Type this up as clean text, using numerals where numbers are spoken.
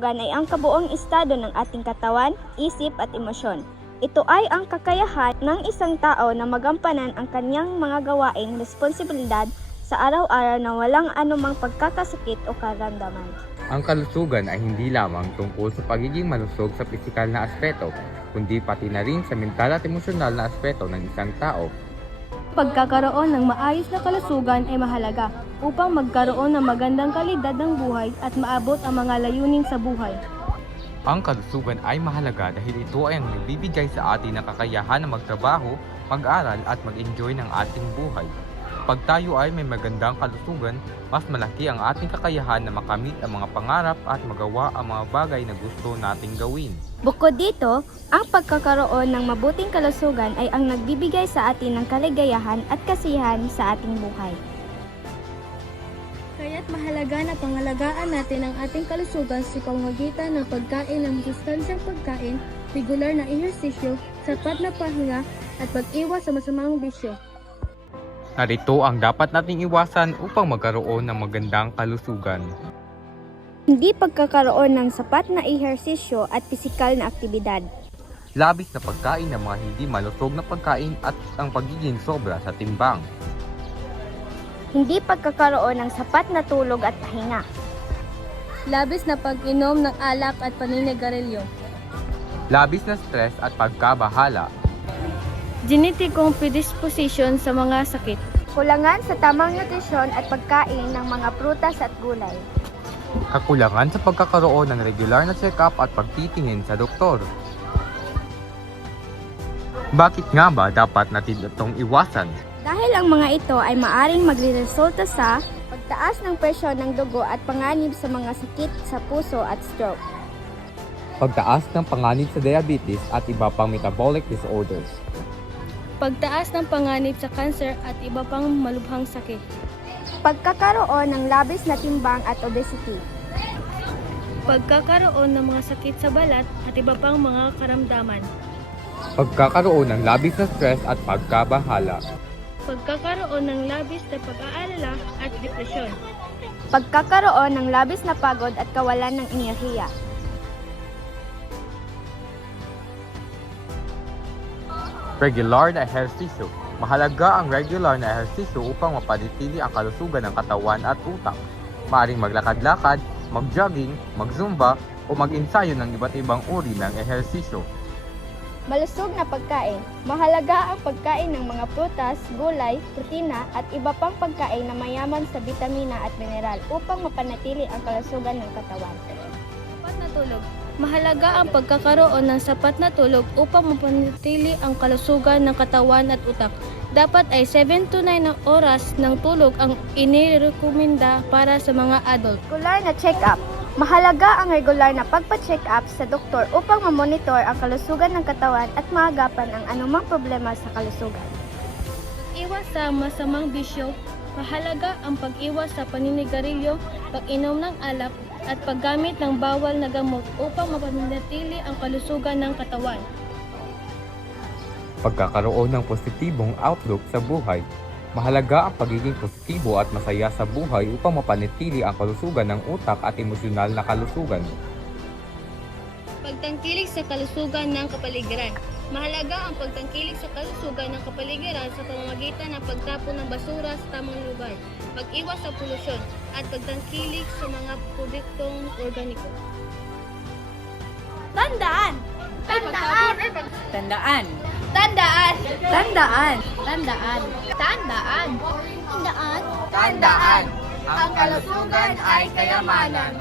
kalusugan ay ang kabuoang estado ng ating katawan, isip at emosyon. Ito ay ang kakayahan ng isang tao na magampanan ang kanyang mga gawaing responsibilidad sa araw-araw na walang anumang pagkakasakit o karamdaman. Ang kalusugan ay hindi lamang tungkol sa pagiging malusog sa pisikal na aspeto, kundi pati na rin sa mental at emosyonal na aspeto ng isang tao. Pagkakaroon ng maayos na kalusugan ay mahalaga upang magkaroon ng magandang kalidad ng buhay at maabot ang mga layunin sa buhay. Ang kalusugan ay mahalaga dahil ito ay ang nagbibigay sa atin ng kakayahan na magtrabaho, mag-aral at mag-enjoy ng ating buhay. Pag tayo ay may magandang kalusugan, mas malaki ang ating kakayahan na makamit ang mga pangarap at magawa ang mga bagay na gusto nating gawin. Bukod dito, ang pagkakaroon ng mabuting kalusugan ay ang nagbibigay sa atin ng kaligayahan at kasiyahan sa ating buhay. Kaya't mahalaga na pangalagaan natin ang ating kalusugan sa pamamagitan ng pagkain ng masustansyang pagkain, regular na ehersisyo, sapat na pahinga at pag-iwas sa masamang bisyo. Narito ang dapat nating iwasan upang magkaroon ng magandang kalusugan. Hindi pagkakaroon ng sapat na ehersisyo at pisikal na aktibidad. Labis na pagkain ng mga hindi malusog na pagkain at ang pagiging sobra sa timbang. Hindi pagkakaroon ng sapat na tulog at pahinga. Labis na pag-inom ng alak at paninigarilyo. Labis na stress at pagkabahala. Genetikong predisposition sa mga sakit. Kulangan sa tamang nutrisyon at pagkain ng mga prutas at gulay. Kakulangan sa pagkakaroon ng regular na check-up at pagtitingin sa doktor. Bakit nga ba dapat natin itong iwasan? Dahil ang mga ito ay maaring magresulta sa pagtaas ng presyon ng dugo at panganib sa mga sakit sa puso at stroke. Pagtaas ng panganib sa diabetes at iba pang metabolic disorders. Pagtaas ng panganib sa kanser at iba pang malubhang sakit. Pagkakaroon ng labis na timbang at obesity. Pagkakaroon ng mga sakit sa balat at iba pang mga karamdaman. Pagkakaroon ng labis na stress at pagkabahala. Pagkakaroon ng labis na pag-aalala at depresyon. Pagkakaroon ng labis na pagod at kawalan ng enerhiya. Regular na ehersisyo. Mahalaga ang regular na ehersisyo upang mapanatili ang kalusugan ng katawan at utak. Maaring maglakad-lakad, mag-jogging, mag-zumba o mag-ensayo ng iba't ibang uri ng ehersisyo. Malusog na pagkain. Mahalaga ang pagkain ng mga prutas, gulay, protina at iba pang pagkain na mayaman sa bitamina at mineral upang mapanatili ang kalusugan ng katawan. Sapat na tulog. Mahalaga ang pagkakaroon ng sapat na tulog upang mapanatili ang kalusugan ng katawan at utak. Dapat ay 7 to 9 na oras ng tulog ang inirekomenda para sa mga adult. Regular na check-up. Mahalaga ang regular na pagpa-check up sa doktor upang mamonitor ang kalusugan ng katawan at maagapan ang anumang problema sa kalusugan. Pag-iwas sa masamang bisyo. Mahalaga ang pag-iwas sa paninigarilyo, pag-inom ng alak at paggamit ng bawal na gamot upang mapanatili ang kalusugan ng katawan. Pagkakaroon ng positibong outlook sa buhay. Mahalaga ang pagiging positibo at masaya sa buhay upang mapanatili ang kalusugan ng utak at emosyonal na kalusugan. Pagtangkilik sa kalusugan ng kapaligiran. Mahalaga ang pagtangkilik sa kalusugan ng kapaligiran sa pamamagitan ng pagtapon ng basura sa tamang lugar, pag-iwas sa polusyon, at pagtangkilik sa mga produktong organiko. Tandaan! Tandaan! Tandaan! Tandaan! Tandaan! Tandaan! Tandaan! Tandaan! Tandaan! Ang kalusugan ay kayamanan.